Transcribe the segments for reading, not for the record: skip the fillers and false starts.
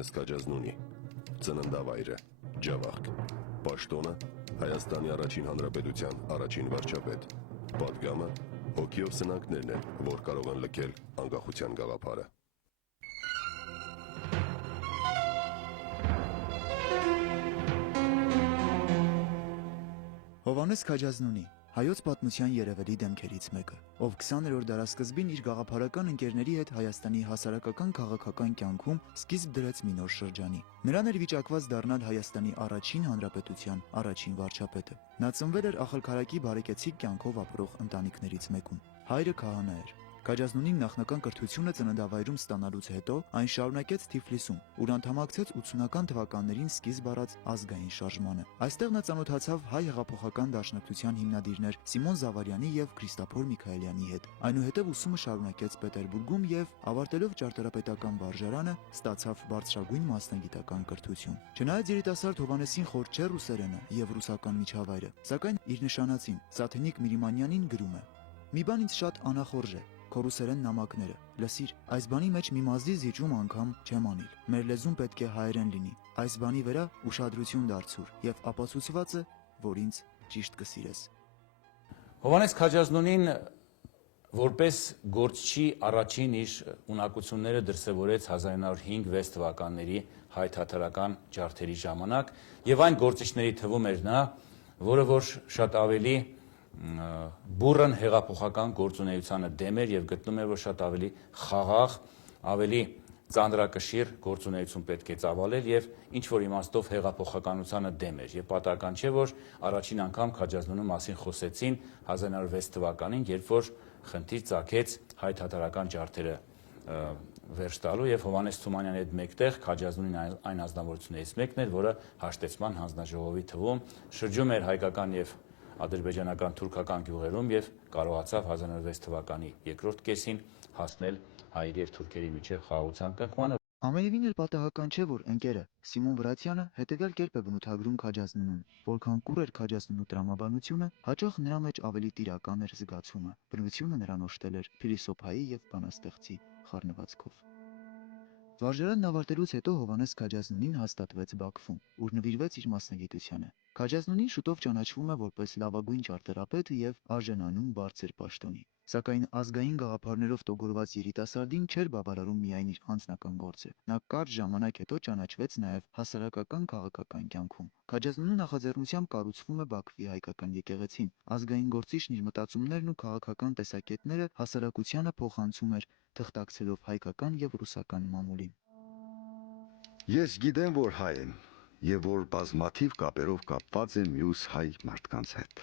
Հովհաննես Քաջազնունի, ծննդավայրը Ջավախք, պաշտոնը Հայաստանի առաջին հանրապետության առաջին վարչապետ, պատգամը հոգիով սնանկներն են, որ կարող են լքել անկախության գաղափարը։ Հովհաննես Քաջազնունի, հայոց պատմության երևելի դեմքերից մեկը, ով 20-րդ դարասկզբին իր գաղափարական ընկերների հետ Հայաստանի հասարակական քաղաքական կյանքում սկիզբ դրեց մի նոր շրջանի։ Նրան էր վիճակված դառնալ Հայաստանի առաջին հանրապետության առաջին վարչապետը։ Նա ծնվել էր աղալքարակի բարեկեցիկ կյանքով ապրող ընտանիքներից մեկում։ Հայրը քահանա էր։ Քաջազնունին նախնական կրթությունը ծննդավայրում ստանալուց հետո այն շարունակեց Թիֆլիսում, ուր անդամակցեց 80-ական թվականներին սկիզբ առած ազգային շարժմանը։ Այստեղ նա ծանոթացավ հայ հեղափոխական դաշնակցության հիմնադիրներ Սիմոն Զավարյանի եւ Քրիստափոր Միքայելյանի հետ։ Այնուհետև ուսումը շարունակեց Պետերբուրգում եւ ավարտելով ճարտարապետական վարժարանը ստացավ բարձրագույն մասնագիտական կրթություն։ Չնայած երիտասարդ Հովհաննեսին խոր չէ ռուսերենը եւ ռուսական միջավայրը, սակայն իր նշանածին Սաթենիկ Միրիմանյանին գրում է. «Մի բան ինձ շատ անախորժ է, քո ռուսերեն նամակները, լսիր, այս բանի մեջ մի մազդի զիջում անգամ չեմ անիլ, մեր լեզուն պետք է հայերեն լինի, այս բանի վրա ուշադրություն դարձուր եւ ապացուցված է, որ ինձ ճիշտ կսիրես»։ Հովհաննես Քաջազնունին որպես գործչի առաջին իր ունակությունները դրսևորեց 1905-6 թվականների հայ-թաթարական ջարդերի ժամանակ եւ այն գործիչների թվում էր նա, որը որ շատ ավելի բուրըն հեղափոխական գործունեությանը դեմ էր եւ գտնում էր, որ շատ ավելի խաղաղ, ավելի ծանրակշիռ գործունեություն պետք է ծավալել եւ ինչ որ իմաստով հեղափոխականությանը դեմ էր եւ պատահական չէ, որ առաջին անգամ Քաջազնունու մասին խոսեցին 1906 թվականին, երբ որ խնդիր ծագեց հայ-թաթարական ջարդերը վերջ տալու եւ Հովհաննես Թումանյանի հետ մեկտեղ Քաջազնունին այն ազնվորություններից մեկն էր, որը հաշտեցման հանձնաժողովի թվում շրջում էր հայկական եւ ադրբեջանական թուրքական գյուղերում եւ կարողացավ 1906 թվականի երկրորդ կեսին հասնել հայերի եւ թուրքերի միջև խաղաղության կնքմանը։ Ամենևին էլ պատահական չէ, որ ընկերը Սիմոն Վրացյանը հետևյալ կերպ է բնութագրում Քաջազնունուն. որքան կուր էր Քաջազնունու տրամաբանությունը, հաճախ նրա մեջ ավելի տիրական էր զգացումը։ Բնությունը նրան օժտել էր փիլիսոփայի եւ բանաստեղծի խառնվածքով։ Վարժարանն ավարտելուց հետո Հովհաննես Քաջազնունին հաստատվեց Բաքվում, ուր նվիրվեց իր մասնագիտությանը։ Քաջազնունին շուտով ճանաչվում է որպես լավագույն ճարտարապետ եւ արժանանում բարձր պաշտոնի։ Սակայն ազգային գաղափարներով տոգորված երիտասարդին չէր բավարարում միայն իր անձնական գործը։ Նա կարճ ժամանակ հետո ճանաչվեց նաեւ հասարակական քաղաքական կյանքում։ Քաջազնունու նախաձեռնությամբ կառուցվում է Բաքվի հայկական եկեղեցին։ Ազգային գործիչն իր մտածումներն ու քաղաքական տեսակետները հասարակությանը փոխանցում էր, թղթակցելով հայկական եւ ռուսական մամուլին։ Ես գիտեմ, որ հայ եմ եւ որ բազմաթիվ կապերով կապված եմ մյուս հայ մարդկանց հետ։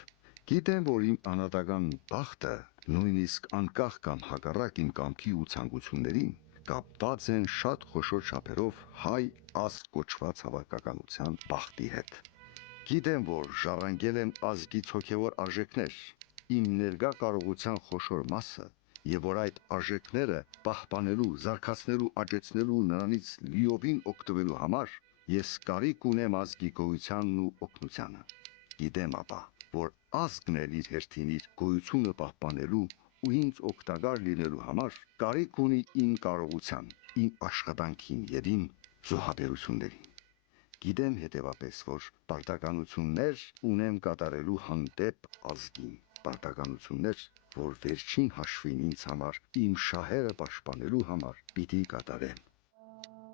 Գիտեմ, որ իմ անհատական բախտը նույնիսկ անկախ կամ հակառակ իմ կամքի ու ցանկություններին կապված են շատ խոշոր չափերով հայ ազգ կոչված հավաքականության բախտի հետ։ Գիտեմ, որ ժառանգել եմ ազգից հոգևոր արժեքներ, իմ ներկա կարողության խոշոր մասը, եւ որ այդ արժեքները պահպանելու, զարգացնելու, աճեցնելու, նրանից լիովին օգտվելու համար ես կարիք ունեմ ազգի գոյությանն ու օգնությանը։ Գիտեմ ապա, որ ազգն էլ իր հերթին իր գոյությունը պահպանելու ու ինձ օգտակար լինելու համար կարիք ունի իմ կարողության, իմ աշխատանքին եւ իմ զոհաբերություններին։ Գիտեմ հետեւապես, որ պարտականություններ ունեմ կատարելու հանդեպ ազգին, պարտականություններ, որ վերջին հաշվին ինձ համար իմ շահերը պաշտպանելու համար պիտի կատարեմ։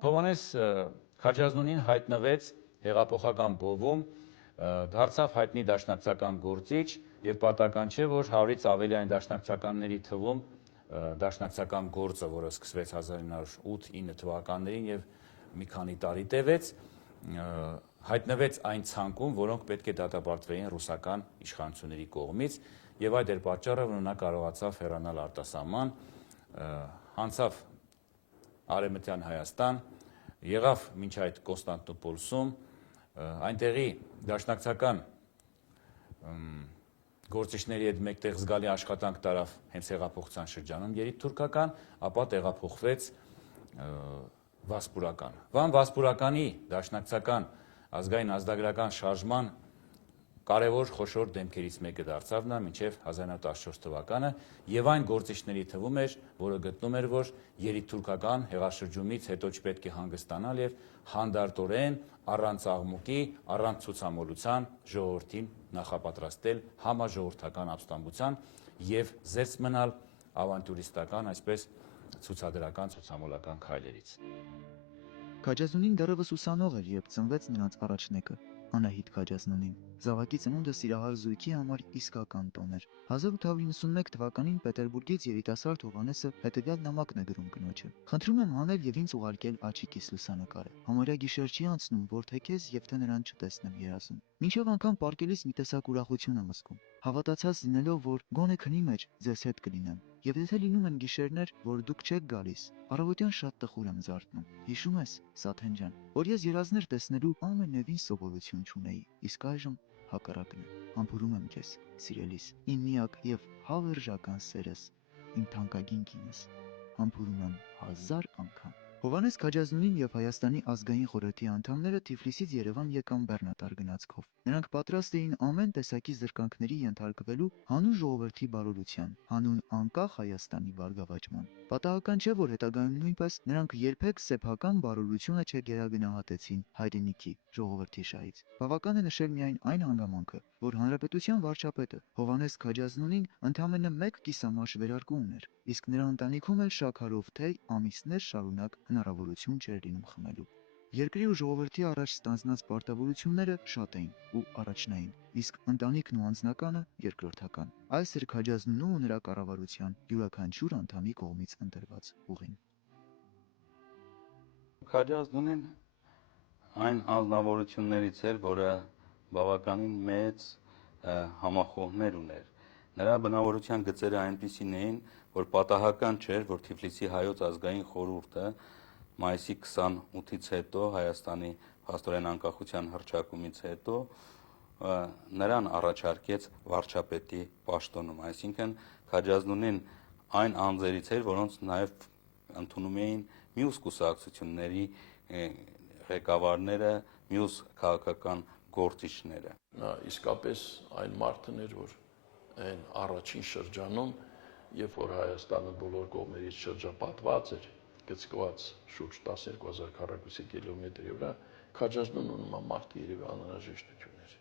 Հովհաննես Քաջազնունին հայտնվեց հեղափոխական բովում, դարձավ հայտնի դաշնակցական գործիչ եւ պատահական չէ, որ 100-ից ավելի այն դաշնակցականների թվում դաշնակցական գործը, որը սկսվեց 1908-9 թվականներին եւ մի քանի տարի տևեց, հայտնվեց այն ցանկում, որոնք պետք է դատապարտվեին ռուսական իշխանությունների կողմից եւ այդ էր պատճառը, որ նա կարողացավ հեռանալ արտասահման, անցավ Արևմտյան Հայաստան, եղավ մինչ այդ Կոնստանտինոպոլսում, այնտեղի դաշնակցական գործիչների հետ մեկտեղ զգալի աշխատանք տարավ հենց հեղափոխության շրջանում երիտթուրքական, ապա տեղափոխվեց Վասպուրական։ Վան Վասպուրականի դաշնակցական ազգային ազգագրական շարժման կարևոր խոշոր դեմքերից մեկը դարձավ նա մինչև 1914 թվականը եւ այն գործիչների թվում էր, որը գտնում էր, որ երիտթուրքական հեղաշրջումից հետո չպետք է հանգստանալ եւ հանդարտորեն առանց աղմուկի, առանց ցուցամոլության ժողովրդին նախապատրաստել համաժողովրդական ապստամբության եւ զերծ մնալ ավանտյուրիստական, այսպես ցուցադրական ցուցամոլական քայլերից։ Քաջազնունին դեռևս ուսանող էր, երբ ծնվեց նրանց առաջնեկը՝ Անահիտ Քաջազնունին։ Զավակի ծնունդը սիրահար զույգի համար իսկական տոն էր։ 1891 թվականին Պետերբուրգից երիտասարդ Հովհաննեսը հետևյալ նամակն է գրում կնոջը. «Խնդրում եմ հանել եւ ինձ ուղարկել աչիկիս լուսանկարը։ Համարյա գիշեր չի անցնում, որ թե քեզ եւ թե նրան չտեսնեմ երազում։ Մինչև անգամ պարկելիս մի տեսակ ուրախություն եմ զգում, հավատացած լինելով, որ գոնե քնի մեջ ձեզ հետ կլինեմ։ Եվ եթե լինում են գիշերներ, որ դուք չեք գալիս, առավոտյան շատ տխուր եմ զարթնում։ Հիշում ես, Սաթեն ջան, որ ես երազներ տեսնելու ամենևին սովորություն չունեի, իսկ այժմ հակառակն է։ Համբուրում եմ քեզ, սիրելիս, իմ միակ եւ հավերժական սերս, իմ թանկագին կինս։ Համբուրում եմ 1000 անգամ»։ Հովհաննես Քաջազնունին եւ Հայաստանի ազգային խորհրդի անդամները Թիֆլիսից Երևան եկան բեռնատար գնացքով։ Նրանք պատրաստ էին ամեն տեսակի զրկանքների ենթարկվելու հանուն ժողովրդի բարօրության, հանուն անկախ Հայաստանի բարգավաճման։ Պատահական չէ, որ հետագայում նույնպես նրանք երբեք սեփական բարօրությունը չգերագնահատեցին հայրենիքի ժողովրդի շահից։ Բավական է նշել միայն այն հանգամանքը, որ հանրապետության վարչապետը Հովհաննես Քաջազնունին ընդամենը 1 կիսամաշ վերարկու ուներ, իսկ նրա ընտանիքում էլ շաքարով թեյ ամիսներ շարունակ հնարավորություն չէր լինում խմելու։ Երկրի ու ժողովրդի առաջ ստանձնած պարտավորությունները շատ էին ու առաջնային, իսկ ընտանիքն ու անձնականը երկրորդական։ Այս էր Քաջազնունու ու նրա կառավարության յուրաքանչյուր անդամի կողմից ընտրված ուղին։ Քաջազնունին այն անձնավորություններից էր, որը բավականին մեծ համախոհներ ուներ։ Նրա բնավորության գծերը այնպիսին էին, որ պատահական չէր, որ Թիֆլիսի հայոց ազգային խորհուրդը մայիսի 28-ից հետո Հայաստանի փաստորեն անկախության հռչակումից հետո նրան առաջարկեց վարչապետի պաշտոնում, այսինքն Քաջազնունին այն անձերից էր, որոնց նաև ընդունում էին մյուս կուսակցությունների ղեկավարները, մյուս քաղաքական գործիչները։ Նա իսկապես այն մարդն էր, որ այն առաջին շրջանում, երբ որ Հայաստանը բոլոր կողմերից շրջապատված էր, գծկված շուրջ 12000 քառակուսի կիլոմետրի վրա, Քաջազնունու նման մարդը երևի անհրաժեշտություն էր։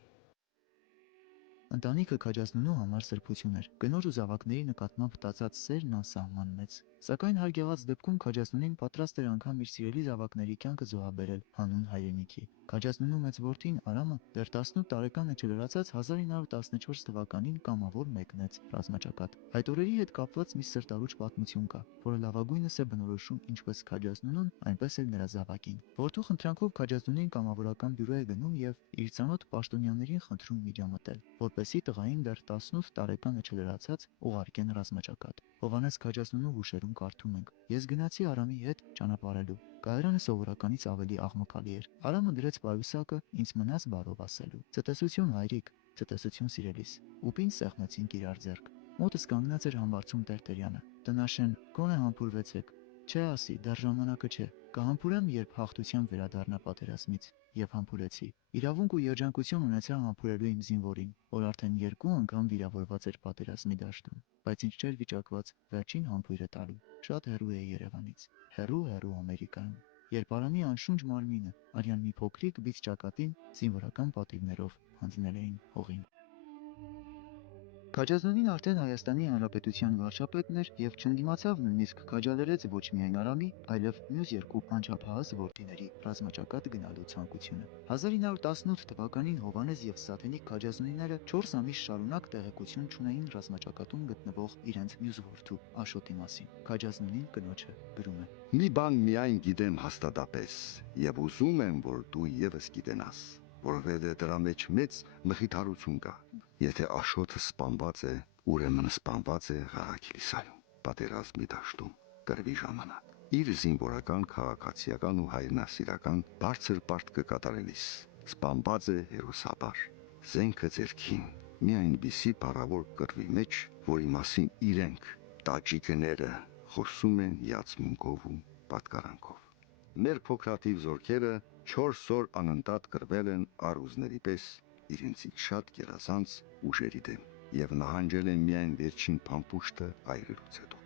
Ընտանիքը Քաջազնունու համար սրբություն էր։ Կնոջ ու զավակների նկատմամբ տածած սերն անսահման մեծ։ Սակայն հարգեղած դեպքում Քաջազնունին պատրաստ էր անգամ իր սիրելի զավակների կյանքը զոհաբերել հանուն հայրենիքի։ Քաջազնունու մեծ որդին Արամը դեռ 18 տարեկանը չլրացած 1914 թվականին կամավոր մեկնեց ռազմաճակատ։ Այդ օրերի հետ կապված մի սրտարուճ պատմություն կա, որը լավագույնս է բնորոշում ինչպես Քաջազնունուն, այնպես էլ նրա զավակին։ Որդու խնդրանքով Քաջազնունին կամավորական բյուրո է գնում եւ իր ծանոթ պաշտոնյաներին խնդրում միջամտել, որպեսզի տղային դեռ 18 տարեկանը չլրացած ուղարկեն ռազմաճակատ։ Հովհաննես Քաջազնունու հուշերում կարդում ենք. «Ես գնացի Արամի հետ ճանապարհելու։ Կայարանը սովորականից ավելի աղմկալի էր։ Արամը դրեց պայուսակը ինձ մնաց բարով ասելու. Ցտեսություն հայրիկ, ցտեսություն սիրելիս։ Ուպին սեղմեցինք իրար ձեռք։ Մոտս կանգնած էր Համբարձում Տերտերյանը։ Տնաշեն, գոնե համբուրվեցեք։ Չէ ասի, դեռ ժամանակը չէ։ Կհամբուրեմ, երբ հաղթությամբ վերադառնա պատերազմից։ Եվ համբուրեցի։ Իրավունք ու երջանկություն ունեցա համբուրելու իմ զինվորին, որ արդեն 2 անգամ վիրավորված էր պատերազմի դաշտում, բայց ինձ չէր վիճակված վերջին համբույրը տալու։ Շատ հեռու էի Երևանից, հեռու Ամերիկայում, երբ Արամի անշունչ մարմինը արյան մի փոքրիկ բիծ ճակատին զինվորական պատիվներով հանձնել էին հողին»։ Քաջազնունին արդեն Հայաստանի Հանրապետության վարչապետն էր եւ չընդդիմացավ նույնիսկ քաջալերեց ոչ միայն Արամի, այլև մյուս 2 անչափահաս որդիների ռազմաճակատ գնալու ցանկությունը։ 1918 թվականին Հովհաննես եւ Սաթենիկ Քաջազնունիները 4 ամիս շարունակ տեղեկություն չունեին ռազմաճակատում գտնվող իրենց մյուս որդու Աշոտի մասին։ Քաջազնունին կնոջը գրում է. Մի բան միայն գիտեմ հաստատապես եւ ուզում եմ, որ դու եւս գիտենաս, որովհետեւ դրա մեջ մեծ մխիթարություն կա։ Եթե Աշոտը սպանված է, ուրեմն սպանված է Ղարաքիլիսայում, պատերազմի դաշտում, կռվի ժամանակ։ Իր զինվորական, քաղաքացիական ու հայրենասիրական բարձր պարտքը կատարելիս սպանված է հերոսաբար։ Զենքը ձեռքին, մի այնպիսի փառավոր կռվի մեջ, որի մասին իրենք տաջիկները խոսում են յացմունքով ու պատկարանքով։ Մեր փոքրաթիվ զորքերը 4 օր անընդհատ կռվել են առուզների պես, իրենցից շատ գերազանց ուժերի դեմ եւ նահանջել են միայն վերջին փամփուշտը այրելուց հետո։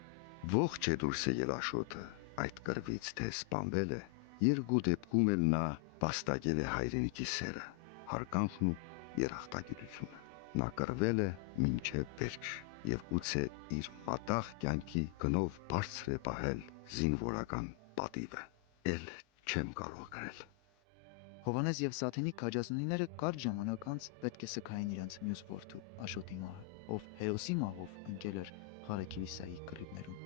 Ողջ է դուրս է Երաշոտը այդ կրվից թե սպանվել է, երկու դեպքում էլ նա վաստակել է հայրենիքի սերը, հարգանքն ու երախտագիտությունը։ Նա կրվել է մինչև վերջ եւ գուցե իր մատաղ կյանքի գնով բարձր է պահել զինվորական պատիվը։ Էլ չեմ կարող գրել։ Հովանես եւ Սաթենի քաջազնունիները կարճ ժամանակ անց պետք է սքային իրենց մյուս որդու Աշոտի մահը, ով Հերոսի մահով ընկել էր Ղարեքիլիսայի կռիվներում։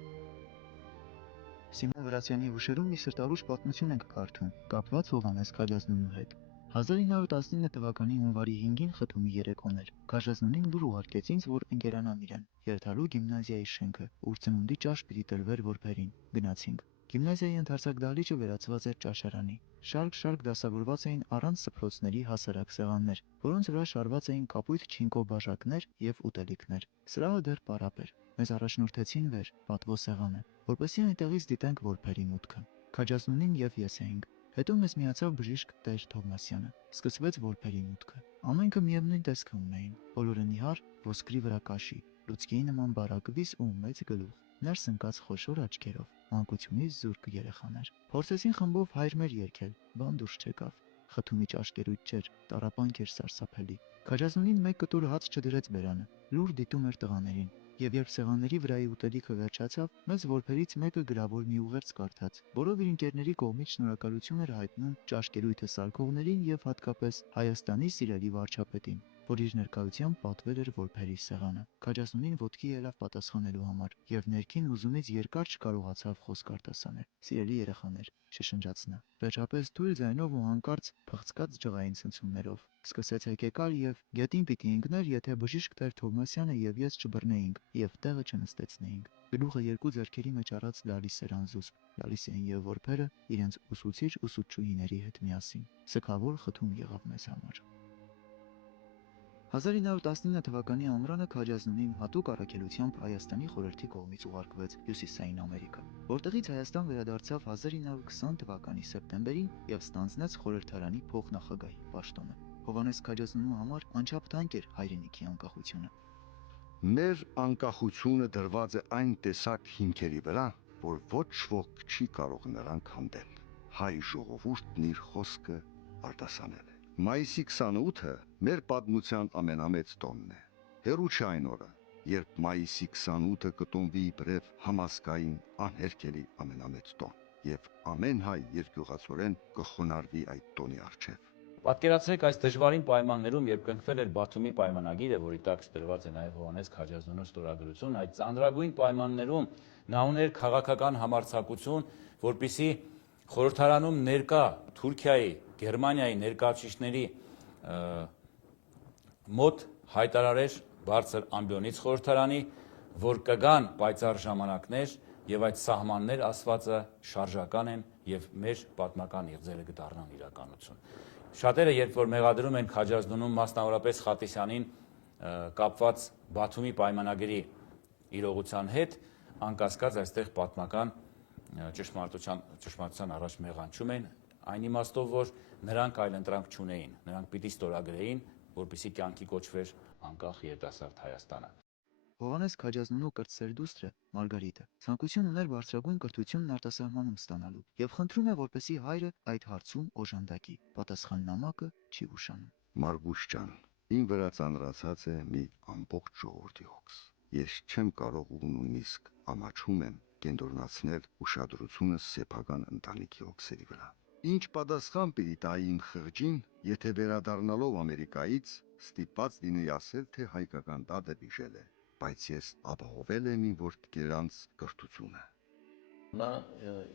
Սիմոն Վրացյանի հուշերում մի սրտարուժ պատմություն ենք կարդում, կապված Հովանես Քաջազնունու հետ։ 1919 թվականի հունվարի 5-ին խթումի երեկոն էր։ Քաջազնունին լուր ուղարկեց ինձ, որ ընկերանամ իրեն։ Երթալու գիմնազիայի շենքը, ուր ծնունդի ճաշ պիտի տրվեր որբերին։ Գնացինք։ Գիմնազիայի ընդարձակ դահլիճը վերածված էր ճաշարանի։ Շարք դասավորված էին առանց սփռոցների հասարակ սեղաններ, որոնց վրա շարված էին կապույտ չինկո բաժակներ եւ ուտելիքներ։ Սրահը դեռ պարապ էր։ Մեզ առաջնորդեցին վեր, պատվո սեղանը, որպեսզի այնտեղից դիտենք որբերի մուտքը։ Քաջազնունին եւ ես էինք։ Հետո մեզ միացավ բժիշկ Տեր Թովմասյանը։ Սկսվեց որբերի մուտքը։ Ամենքը միևնույն տեսքը ունեին։ Բոլորը նիհար, ոսկրի վրա կաշի, լուցկիի նման բարակվիս ու մեծ գլուխ, ներս ընկած խոշոր աչքերով, մանկությունից զուրկ երեխաներ։ Փորձեցին խմբով հայր մեր երգել, բան դուրս չեկավ։ Խթումի ճաշկերույթ չէր, տառապանք էր սարսափելի։ Քաջազնունին մեկ կտոր հաց չդրեց բերանը, լուր դիտում էր տղաներին։ Եվ երբ սեղանների վրայի ուտելիքը վերջացավ, մեզ որբերից մեկը գրավոր մի ուղերձ կարդաց, որով իր ընկերների կողմից շնորհակալություն էր հայտնում ճաշկերույթը սարքողներին եւ հատկապես Հայաստանի սիրելի վարչապետին, որ իր ներկայությամբ պատվել էր որբերի սեղանը։ Քաջազնունին ոտքի ելավ պատասխանելու համար եւ ներքին ուզումից երկար չկարողացավ խոսք արտասանել։ Սիրելի երեխաներ, շշնջաց նա։ Վերջապես թույլ ձայնով ու հանկարծ փղծկած ջղային ցնցումներով սկսեց հեկեկալ եւ գետին պիտի ընկներ, եթե բժիշկ Տեր Թովմասյանը եւ ես չբռնեինք եւ տեղը չնստեցնեինք։ Գլուխը երկու ձեռքերի մեջ առած լալիս էր անզուսպ, լալիս էին եւ որբերը իրենց ուսուցիչ-ուսուցչուհիների հետ միասին։ Սքավոր խթում եղավ մեզ համար։ 1919 թվականի ամռանը Քաջազնունին հատուկ առաքելությամբ Հայաստանի խորհրդի կողմից ուղարկվեց Հյուսիսային Ամերիկա, որտեղից Հայաստան վերադարձավ 1920 թվականի սեպտեմբերին եւ ստանձնեց խորհրդարանի փոխնախագահի պաշտոնը։ Հովանես Քաջազնունու համար անչափ թանկ էր հայրենիքի անկախությունը։ Մեր անկախությունը դրված է այն տեսակ հիմքերի վրա, որ ոչ ոք չի կարող նրան քանդել։ Հայ ժողովուրդն իր խոսքը արտասանել է։ Մայիսի 28-ը մեր պատմության ամենամեծ տոնն է։ Հեռու չէ այն օրը, երբ մայիսի 28-ը կտոնվի իբրև համազգային անհերքելի ամենամեծ տոն, եւ ամեն հայ երկյուղացորեն կխոնարհվի այդ տոնի առջև։ Պատկերացրեք այս դժվարին պայմաններում, երբ կնքվել էր Բաթումի պայմանագիրը, որի տակ դրված է նաև Հովանես Քաջազնունու ստորագրություն, այդ ծանրագույն պայմաններում նա ուներ քաղաքական համարձակություն, որպիսի խորհրդարանում ներկա Թուրքիայի, Գերմանիայի ներկայացուցիչների մոտ հայտարարեր բարձր ամբիոնից խորհրդարանի, որ կգան պայծառ ժամանակներ եւ այդ սահմաններ ասվածը շարժական են եւ մեր պատմական իղձերը կդառնան իրականություն։ Շատերը երբ որ մեղադրում են Քաջազնունուն, մասնավորապես Խատիսյանին կապված Բաթումի պայմանագրի իրողության հետ, անկասկած այստեղ պատմական ճշմարտության առաջ մեղանչում են, այն իմաստով, որ նրանք այլ ընտրանք չունեին, նրանք պիտի ստորագրեին, որպեսզի կյանքի կոչվեր անկախ երիտասարդ Հայաստանը։ Հովանես Քաջազնունու կրտսեր դուստրը Մարգարիտը ցանկություն ուներ բարձրագույն կրթությունն արտասահմանում ստանալու եւ խնդրում է, որպեսզի հայրը այդ հարցում օժանդակի։ Պատասխան նամակը չի ուշանում։ Մարգուշ ջան, իմ վրա ծանրացած է մի ամբողջ ժողովրդի հոգս։ Ես չեմ կարող ու նույնիսկ ամաչում եմ կենտրոնացնել ուշադրությունը սեփական ընտանիքի հոգսերի վրա։ Ինչ պատասխան պիտի տայի իմ խղճին, եթե վերադառնալով Ամերիկայից ստիպված լինի ասել, թե հայկական տատը բիժել է, բայց ես ապահովել եմ իմ որդիգերանց կրթությունը։ Նա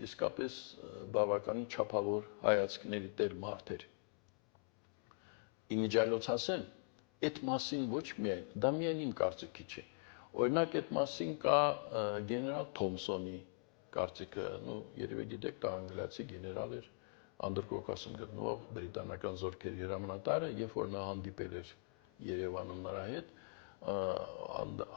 իսկապես բավականին չափավոր հայացքների տեր մարդ էր։ Իմիջիալոց ասեմ, այդ մասին ոչ միայն, դա միայն իմ կարծիքի չէ։ Օրինակ այդ մասին կա գեներալ Թոմսոնի կարծիքը, երևի գիտեք, դա անգլիացի գեներալ էր, Անդրկոկասում գտնվող բրիտանական զորքերի հրամանատարը, երբ որ նա հանդիպել էր Երևանում նրա հետ,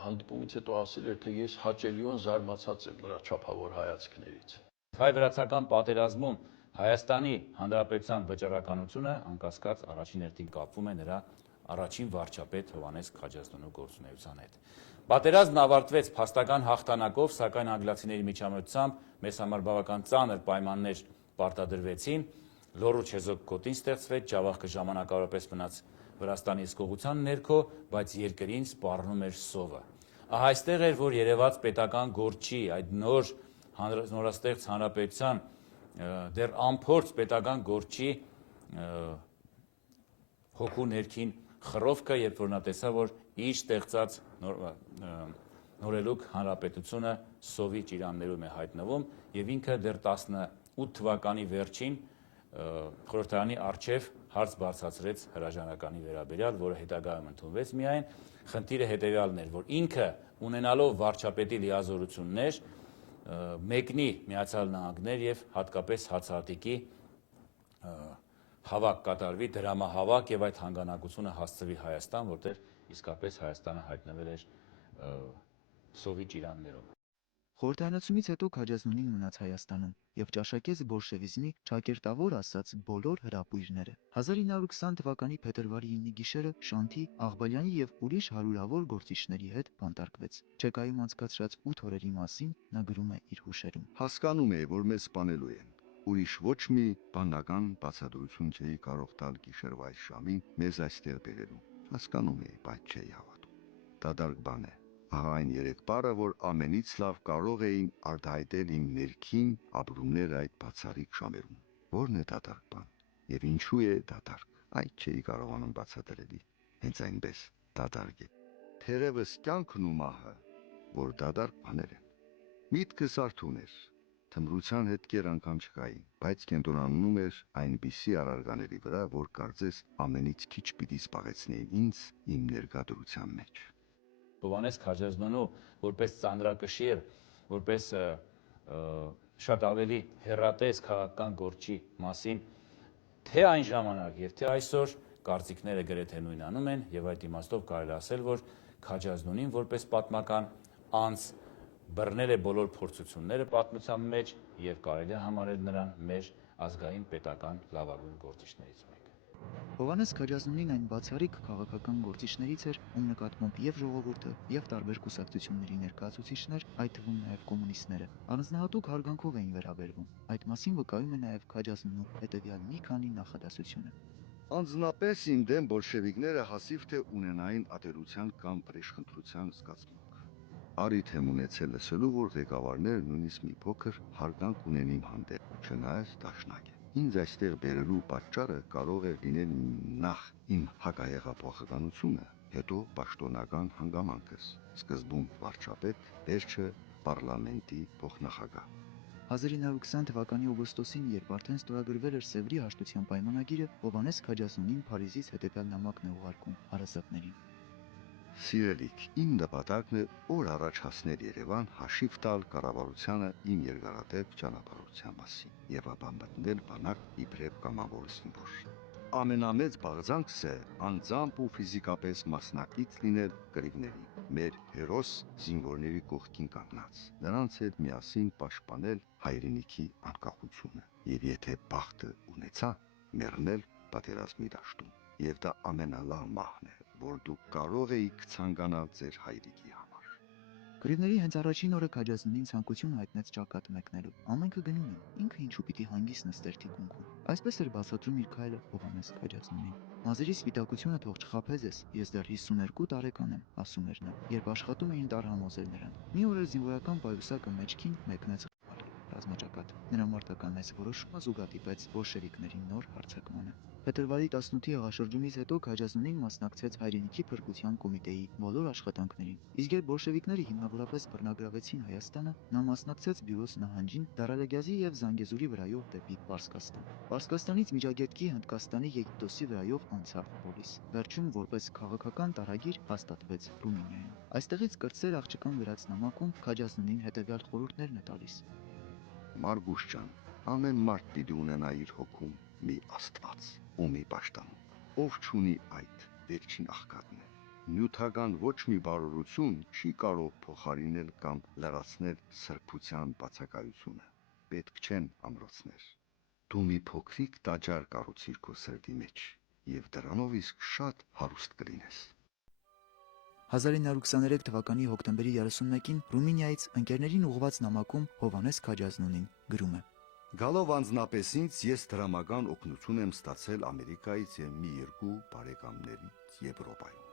հանդիպումից հետո ասել էր, թե ես հաճելիորեն զարմացած եմ նրա չափավոր հայացքներից։ Հայ-վրացական պատերազմում Հայաստանի Հանրապետության վճռականությունը անկասկած առաջին հերթին կապվում է նրա առաջին վարչապետ Հովհաննես Քաջազնունու գործունեության հետ։ Պատերազմն ավարտվեց փաստական հաղթանակով, սակայն անգլիացիների միջամտությամբ մեզ համար բավական ծանր պայմաններ պարտադրվեցին, լոռու չեզոք գոտին ստեղծվեց, Ջավախքը ժամանակավորապես մնաց Վրաստանի հսկողության ներքո, բայց երկրին սպառնում էր սովը։ Ահա այստեղ էր, որ երևաց պետական գործչի, այդ նորաստեղծ հանրապետության դեռ անփորձ պետական գործչի հոգու ներքին խռովքը, երբ որ նա տեսավ, որ իր ստեղծած նորելուկ հանրապետությունը սովի ճիրաններում է հայտնվում, եւ ինքը դեռ 18 թվականի վերջին խորհրդարանի առջև հարց բարձրացրեց հրաժարականի վերաբերյալ, որը հետագայում ընդունվեց միայն։ Խնդիրը հետևյալն էր, որ ինքը ունենալով վարչապետի լիազորություններ մեկնի Միացյալ Նահանգներ եւ հատկապես հացահատիկի հավաք կատարվի, դրամահավաք եւ այդ հանգանակությունը հասցվի Հայաստան, որտեղ իսկապես Հայաստանը հայտնվել էր սովի ճիրաններում։ Խորհրդարանացումից հետո Քաջազնունին մնաց Հայաստանում եւ ճաշակեց բոլշևիզմի ճակերտավոր ասած բոլոր հրապույրները։ 1920 թվականի փետրվարի 9-ի գիշերը Շանթի, Աղբալյանի եւ ուրիշ հարյուրավոր գործիչների հետ բանտարկվեց։ Չեկայում անցկացրած 8 օրերի մասին նա գրում է իր հուշերում. Հասկանում է, որ մեզ սպանելու են։ Ուրիշ ոչ մի բանական բացատրություն չէի կարող տալ գիշերվա այս ժամին մեզ այստեղ բերելու։ Հասկանում էի, բայց չէի հավատում։ Դատարկ բան է։ Ահա այն երեք բառը, որ ամենից լավ կարող էին արտահայտել իմ ներքին ապրումները այդ բացառիկ ժամերում։ Որն է դատարկ բան։ Եվ ինչու է դատարկ։ Այդ չէի կարողանում բացատրել։ Հենց այնպես դատարկ է։ Թերևս կյանքն ու մահը, որ դատարկ բաներ են։ Միտքս արթուն էր։ Թմրության հետքեր անգամ չկային, բայց կենտրոնանում էր այնպիսի առարկաների վրա, որ կարծես ամենից քիչ պիտի զբաղեցնեին ինձ իմ ներկայության մեջ։ Հովհաննես Քաջազնունու որպես ծանրակշիռ, որպես շատ ավելի հեռատես քաղաքական գործի մասին թե այն ժամանակ եւ թե այսօր կարծիքները գրեթե նույնանում են եւ այդ իմաստով կարելի ասել, որ Քաջազնունին որպես պատմական անձ բռնել է բոլոր փորձությունները պատմության մեջ եւ կարելի է համարել նրան մեր ազգային պետական լավագույն գործիչներից մեկը։ Հովհաննես Քաջազնունին այն բացառիկ քաղաքական գործիչներից էր, ում նկատմամբ եւ ժողովուրդը, եւ տարբեր կուսակցությունների ներկայացուցիչներ, այդ թվում նաեւ կոմունիստները, առանձնահատուկ հարգանքով էին վերաբերվում։ Այդ մասին վկայում է նաեւ Քաջազնունու հետեւյալ մի քանի նախադասությունը։ Անձնապես իմ դեմ բոլշևիկները հասիվ թե ունենային ատելության կամ վրեժխնդրության զգացմունք։ Արիթ եմ ունեցել լսելու, որ ղեկավարները նույնիսկ մի փոքր հարգանք ունեն իմ հանդեպ, չնայած դաշնակ է։ Ինձ այստեղ բերելու պատճառը կարող է լինել նախ իմ հակահեղափոխականությունը, հետո պաշտոնական հանգամանքս, սկզբում վարչապետ, վերջը պարլամենտի փոխնախագահ։ 1920 թվականի օգոստոսին, երբ արդեն ստորագրվել էր Սևրի հաշտության պայմանագիրը, Հովհաննես Քաջազնունին Փարիզից հետևյալ նամակն է ուղարկում հարազատներին։ Սիրելիք, իմ նպատակն է օր առաջ հասնել Երևան հաշիվ տալ կառավարությանը իմ երկարատև ճանապարհության մասին եւ ապա մտնել բանակ իբրև կամավոր զինվոր։ Ամենամեծ բաղձանքս է անձամբ ու ֆիզիկապես մասնակից լինել կռիվների, մեր հերոս զինվորների կողքին կանգնած, նրանց հետ միասին պաշտպանել հայրենիքի անկախությունը եւ եթե բախտը ունեցա, մեռնել պատերազմի դաշտում։ Եվ դա ամենալավ մահն է, որ դուք կարող էիք ցանկանալ ձեր հայրիկի համար։ Կռիվների հենց առաջին օրը Քաջազնունին ցանկություն հայտնեց ճակատ մեկնելու։ Ամենքը գնում են, ինքը ինչու պիտի հանգիստ նստեր թիկունքում։ Այսպես էր բացատրում իր քայլը Հովհաննես Քաջազնունին։ Մազերի սպիտակությունը թող չխաբես ես, ես դեռ 52 տարեկան եմ, ասում էր նա, երբ աշխատում էին տարհամոզել նրան։ Մի օր էլ զինվորական պայուսակը մեջքին մեկնեց ռազմաճակատ։ Նրա մարտական այս որոշումը զուգադիպեց բոլշևիկների նոր հարձակմանը։ Փետրվարի 18-ի հեղաշրջումից հետո Քաջազնունին մասնակցեց հայրենիքի փրկության կոմիտեի բոլոր աշխատանքներին։ Իսկ երբ բոլշևիկները հիմնավորապես բռնագրավեցին Հայաստանը, նա մասնակցեց Բյուրոս նահանջին Դարալեգյազի եւ Զանգեզուրի վրայով դեպի Պարսկաստան։ Պարսկաստանից Միջագետքի, Հնդկաստանի, Եգիպտոսի վրայով անցավ Պոլիս։ Վերջում որպես քաղաքական տարագիր հաստատվեց Ռումինիայում։ Այստեղից կրտսեր աղջկան գրած նամակում Քաջազնունին հետևյալ խորհուրդներն է տալիս. Մարգուս ջան, ամեն մարդ պիտի ունենա իր հոգում մի աստված ու մի պաշտպան, ով չունի այդ վերջին աղքատն է։ Նյութական ոչ մի բարօրություն չի կարող փոխարինել կամ լրացնել սրբության բացակայությունը։ Պետք չեն ամրոցներ։ Դու մի փոքրիկ տաճար կառուցիր քո սրտի մեջ եւ դրանով իսկ շատ հարուստ կլինես։ 1923 թվականի հոկտեմբերի 31-ին Ռումինիայից ընկերներին ուղղված նամակում Հովհաննես Քաջազնունին գրում է. Գալով անձնապես ինձ ես դրամական օգնություն եմ ստացել Ամերիկայից եւ մի երկու բարեկամներից Եվրոպայում։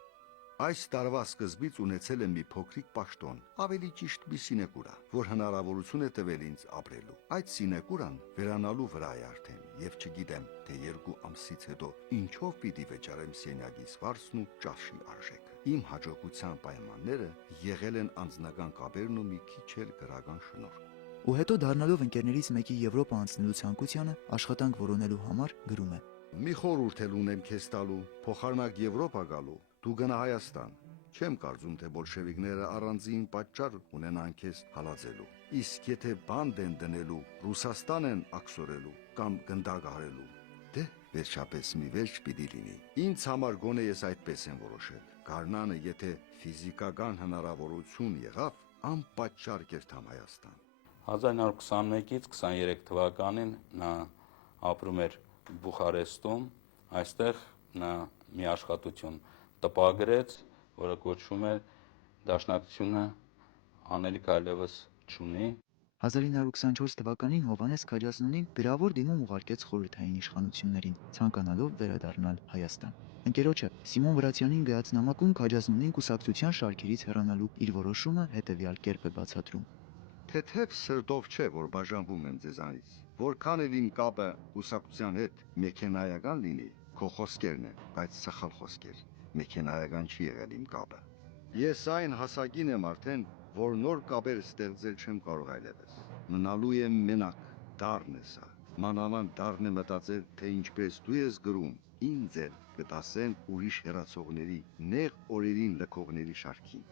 Այս տարվա սկզբից ունեցել եմ մի փոքրիկ պաշտոն, ավելի ճիշտ մի սինեկուրա, որ հնարավորություն է տվել ինձ ապրելու։ Այդ սինեկուրան վերանալու վրա է արդեն, եւ չգիտեմ, թե 2 ամսից հետո ինչով պիտի վճարեմ սենյակիս վարձն ու ճաշի արժեքը։ Իմ հաջողության պայմանները եղել են անձնական կապերն ու մի քիչ էլ գրական շնորհք։ Ու հետո դառնալով ընկերներից մեկի Եվրոպա անցնելու ցանկությանը աշխատանք որոնելու համար գրում է. Մի խորհուրդ էլ ունեմ քեզ տալու, փոխարինակ Եվրոպա գալու, դու գնա Հայաստան։ Չեմ կարծում, թե բոլշևիկները առանձին պատճառ ունենան քեզ հալածելու։ Իսկ եթե բանդ են դնելու, Ռուսաստան են աքսորելու կամ գնդակահարելու, դե վերջապես մի վերջ պիտի լինի։ Ինձ համար գոնե ես այդպես եմ որոշել։ Գարնանը, եթե ֆիզիկական հնարավորություն եղավ, անպատճառ կերտամ Հայաստան։ 1921-ից 23 թվականին նա ապրում էր Բուխարեստում, այստեղ նա մի աշխատություն տպագրեց, որը կոչվում է Դաշնակցությունը անելիք այլևս չունի։ 1924 թվականին Հովհաննես Քաջազնունին գրավոր դիմում ուղարկեց խորհրդային իշխանություններին, ցանկանալով վերադառնալ Հայաստան։ Ընկերոջը Սիմոն Վրացյանին գայած նամակում Քաջազնունին կուսակցության շարքերից հեռանալու իր որոշումը հետևյալ կերպ է բացատրում. Թեթև սրտով չէ, որ բաժանվում եմ ձեզանից։ Որքան էլ իմ կապը կուսակցության հետ մեքենայական լինի, քո խոսքերն են, բայց սխալ խոսքեր։ Մեքենայական չի եղել իմ կապը։ Ես այն հասակին եմ արդեն, որ նոր կապեր ստեղծել չեմ կարող այլևս։ Մնալու եմ մենակ, դառն է սա։ Մանավանդ դառն է մտածել, թե ինչպես դու ես գրում, ինձ էլ կտասեն ուրիշ հեռացողների, նեղ օրերին լքողների շարքին։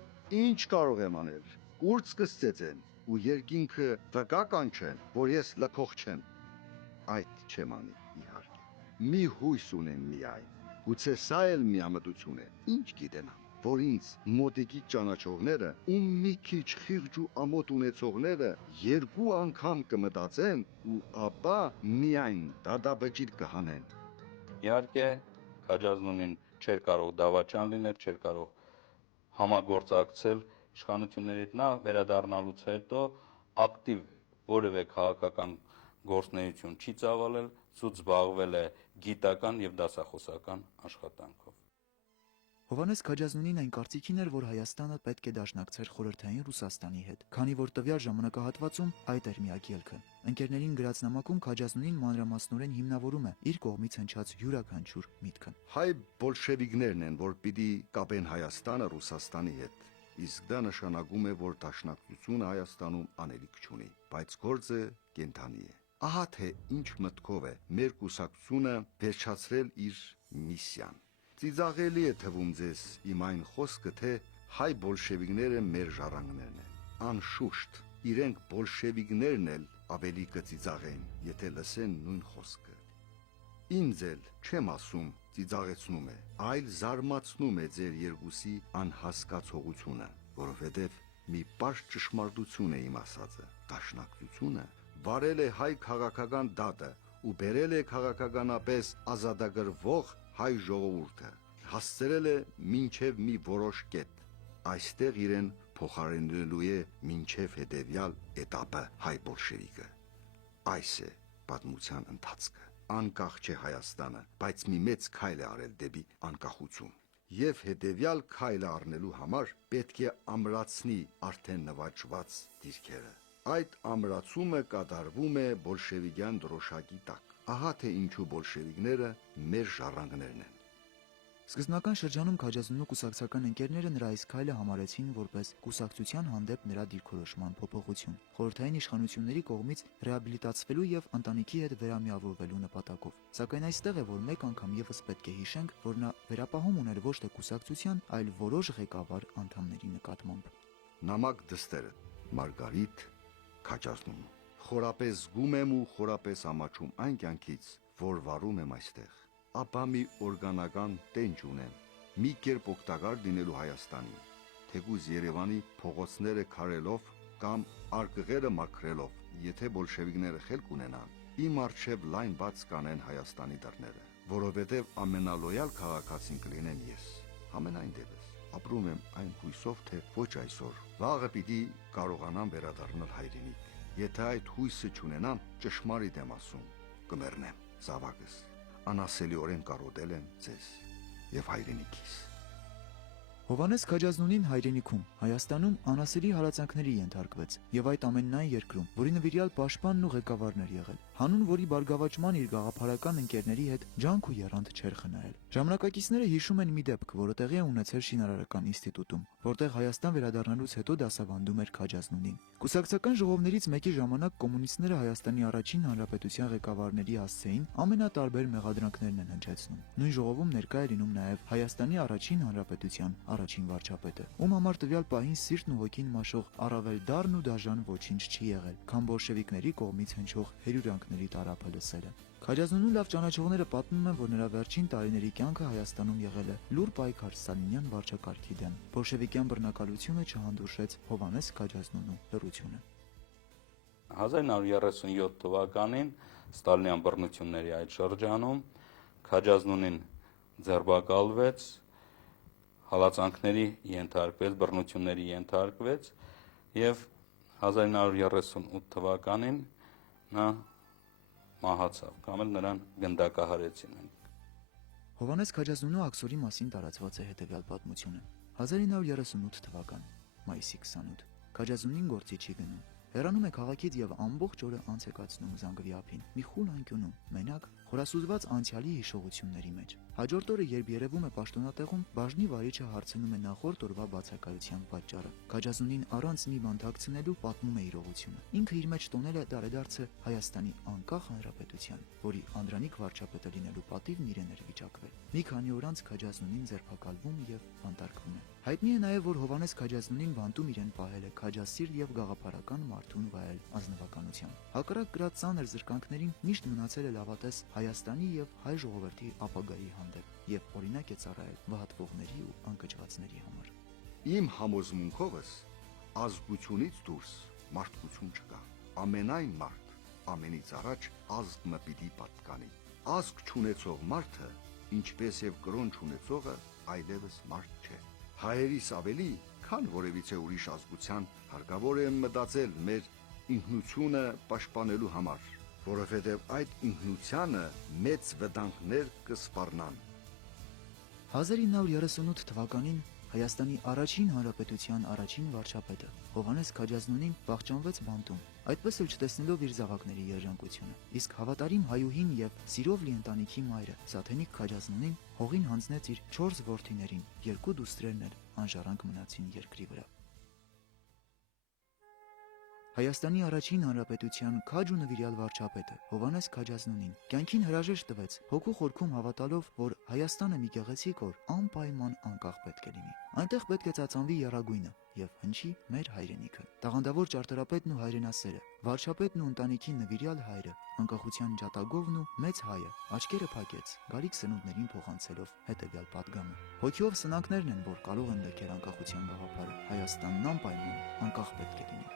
Ինչ կարող եմ անել։ Կուրծ կսծեցեն ու երկինքը տկա կանչեն, որ ես լքող չեմ։ Այդ չեմ անի, իհարկե։ Մի հույս ունեմ միայն։ Գուցե սա էլ միամտություն է, ինչ գիտենամ, որ ինձ մոտիկի ճանաչողները ու մի քիչ խիղճ ու ամոթ ունեցողները 2 անգամ կմտածեն ու ապա միայն դադաբջիջ կհանեն։ Իհարկե, Քաջազնունին չէր կարող դավաճան լինել, չէր կարող համագործակցել իշխանությունների հետ։ Նա վերադառնալուց հետո ակտիվ որևէ քաղաքական գործունեություն չի ծավալել, զուտ զբաղվել է գիտական եւ դասախոսական աշխատանքով։ Հովհաննես Քաջազնունին այն կարծիքին էր, որ Հայաստանը պետք է դաշնակցեր խորհրդային Ռուսաստանի հետ, քանի որ տվյալ ժամանակահատվածում այդ էր միակ ելքը։ Ընկերներին գրած նամակում Քաջազնունին մանրամասնորեն հիմնավորում է իր կողմից հնչած յուրաքանչյուր միտքը։ Հայ բոլշևիկներն են, որ պիտի կապեն Հայաստանը Ռուսաստանի հետ։ Իսկ դա նշանակում է, որ դաշնակցությունը Հայաստանում անելիք չունի, բայց գործը կենթանի է։ Ահա թե ինչ մտքով է մեր կուսակցությունը վերջացրել իր միսիան։ Ծիծաղելի է թվում ձեզ իմ այն խոսքը, թե հայ բոլշևիկները մեր ժառանգներն են։ Անշուշտ, իրենք բոլշևիկներն էլ ավելի կծիծաղեն, եթե լսեն նույն խոսքը։ Ինձ էլ չեմ ասում ծիծաղեցնում է, այլ զարմացնում է ձեր երկուսի անհասկացողությունը, որովհետև մի պարզ ճշմարտություն է իմ ասածը։ Դաշնակցությունը վարել է հայ քաղաքական դատը ու բերել է քաղաքականապես ազատագրվող հայ ժողովուրդը, հասցրել է մինչև մի որոշ կետ։ Այստեղ իրեն փոխարինելու է մինչև հետևյալ էտապը հայ բոլշևիկը։ Այս է պատմության ընթացքը։ Անկախ չէ Հայաստանը, բայց մի մեծ քայլ է արել դեպի անկախություն։ Եվ հետևյալ քայլը առնելու համար պետք է ամրացնի արդեն նվաճված դիրքերը։ Այդ ամրացումը կատարվում է բոլշևիկյան դրոշակի տակ։ Ահա թե ինչու բոլշևիկները մեր ժառանգներն են։ Սկզբնական շրջանում Քաջազնունու կուսակցական ընկերները նրա այս քայլը համարեցին որպես կուսակցության հանդեպ նրա դիրքորոշման փոփոխություն, խորհրդային իշխանությունների կողմից ռեաբիլիտացվելու եւ ընտանիքի հետ վերամիավորվելու նպատակով։ Սակայն այստեղ է, որ մեկ անգամ եւս պետք է հիշենք, որ նա վերապահում ուներ ոչ թե կուսակցության, այլ որոշ ղեկավար անդամների նկատմամբ։ Նամակ դստերը Մարգարիտ Քաջազնուն։ Խորապես զգում եմ ու խորապես ամաչում այն կյանքից, որ վարում եմ այստեղ։ Ապա մի օրգանական տենչ ունեմ, մի կերպ օգտակար լինելու Հայաստանի, թեկուզ Երևանի փողոցները քարելով կամ արկղերը մաքրելով, եթե բոլշևիկները խելք ունենան, իմ առջև լայն բաց կանեն Հայաստանի դռները։ որովհետև ամենալոյալ քաղաքացին կլինեմ ես։ Ամենայն դեպս ապրում եմ այն հույսով, թե ոչ այսօր, վաղը պիտի կարողանամ վերադառնալ հայրենիք։ Եթե այդ հույսը չունենամ, ճշմարիտ եմ ասում, կմեռնեմ։ Զավակս, անասելիորեն կարոտել եմ ձեզ եւ հայրենիքիս։ Հովհաննես Քաջազնունին հայրենիքում Հայաստանում անասելի հալածանքների ենթարկվեց եւ այդ ամենն այն երկրում, որի նվիրյալ պաշտպանն ու ղեկավարն էր եղել, հանուն որի բարգավաճման իր գաղափարական ընկերների հետ ջանք ու եռանդ չէր խնայել։ Ժամանակակիցները հիշում են մի դեպք, որը տեղի է ունեցել Շինարարական ինստիտուտում, որտեղ Հայաստան վերադառնալուց հետո դասավանդում էր Քաջազնունին։ Կուսակցական ժողովներից մեկի ժամանակ կոմունիստները Հայաստանի առաջին հանրապետության ղեկավարների հասցեին ամենատարբեր մեղադրանքներն են հնչեցնում։ Նույն ժողովում ներկա է լինում նաև Հայաստանի առաջին հանրապետության առաջին վարչապետը, ում համար տվյալ պահին սիրտն ու ոգին մաշող առավել դառն ու դաժան ոչինչ չի եղել, քան բոլշևիկների կողմից հնչող հերյուրանքների տարափը լսելը։ Քաջազնունու լավ ճանաչողները պատմում են, որ նրա վերջին տարիների կյանքը Հայաստանում եղել է լուր պայքար ստալինյան վարչակարգի դեմ։ Բոլշևիկյան բռնակալությունը չհանդուրժեց Հովհաննես Քաջազնունու լռությունը։ 1937 թվականին Ստալինյան բռնությունների այդ շրջանում Քաջազնունին ձերբակալվեց, հալածանքների ենթարկվեց, բռնությունների ենթարկվեց եւ 1938 թվականին նա մահացավ, կամ էլ նրան գնդակահարեցին։ Հովհաննես Քաջազնունու աքսորի մասին տարածված է հետևյալ պատմությունը։ 1938 թվական, մայիսի 28, Քաջազնունին գործի չի գնում։ Հեռանում է քաղաքից եւ ամբողջ օրը անց է կացնում զանգվի ափին, մի խուլ անկյունում, մենակ, խորասուզված անցյալի հիշողությունների մեջ։ Հաջորդ օրը, երբ երևում է պաշտոնատեղում, բաժնի վարիչը հարցնում է նախորդ օրվա բացակայության պատճառը։ Քաջազնունին առանց մի բան թաքցնելու պատմում է իրողությունը։ Ինքը իր մեջ տոնել է տարեդարձը Հայաստանի անկախ հանրապետության, որի անդրանիկ վարչապետը լինելու պատիվն իրեն էր վիճակվել։ Մի քանի օր անց Քաջազնունին ձերբակալվում եւ բանտարկվում է։ Հայտնի է նաև, որ Հովհաննես Քաջազնունին բանտում իրեն պահել է քաջասիրտ եւ գաղափարական մարդուն վայել ազնվականությամբ։ Հակառակ գրած ծանր զրկանքներին միշտ մնացել է լավատես Հայաստանի եւ հայ ժողովրդի ապագայի հանդեպ եւ օրինակ է ծառայել վհատվողների ու անկճվածների համար։ Իմ համոզմունքովս ազգությունից դուրս մարդկություն չկա։ Ամենայն մարդ, ամենից առաջ ազգը պիտի պատկանի։ Ազգ չունեցող մարդը, ինչպես եւ կրոն չունեցողը, այլևս մարդ չէ։ Հայերիս ավելի, քան որևիցե ուրիշ ազգության, հարկավոր է մտածել մեր ինքնությունը պաշտպանելու համար, որովհետև այդ ինքնությանը մեծ վտանգներ կսպառնան։ 1938 թվականին Հայաստանի առաջին հանրապետության առաջին վարչապետը Հովհաննես Քաջազնունին վախճանվեց բանտում, այդպես էլ չտեսնելով իր զավակների երջանկությունը։ Իսկ հավատարիմ հայուհին եւ սիրով լի ընտանիքի մայրը Սաթենիկ Քաջազնունին հողին հանձնեց իր 4 որդիներին, 2 դուստրերն էլ անժառանգ մնացին երկրի վրա։ Հայաստանի առաջին հանրապետության քաջ ու նվիրյալ վարչապետը Հովհաննես Քաջազնունին կյանքին հրաժեշտ տվեց, հոգու խորքում հավատալով, որ Հայաստանը մի գեղեցիկ օր անպայման անկախ պետք է լինի։ Այնտեղ պետք է ծածանվի եռագույնը եւ հնչի մեր հայրենիքը։ Տաղանդավոր ճարտարապետն ու հայրենասերը, վարչապետն ու ընտանիքի նվիրյալ հայրը, անկախության ջատագովն ու մեծ հայը աչքերը փակեց, գալիք սնունդներին փոխանցելով հետեւյալ պատգամը։ Հոգիով սնանքներն են, որ կարող են լքել անկախության գաղափարը։ Հայաստանն անպայման անկախ պետք է լինի։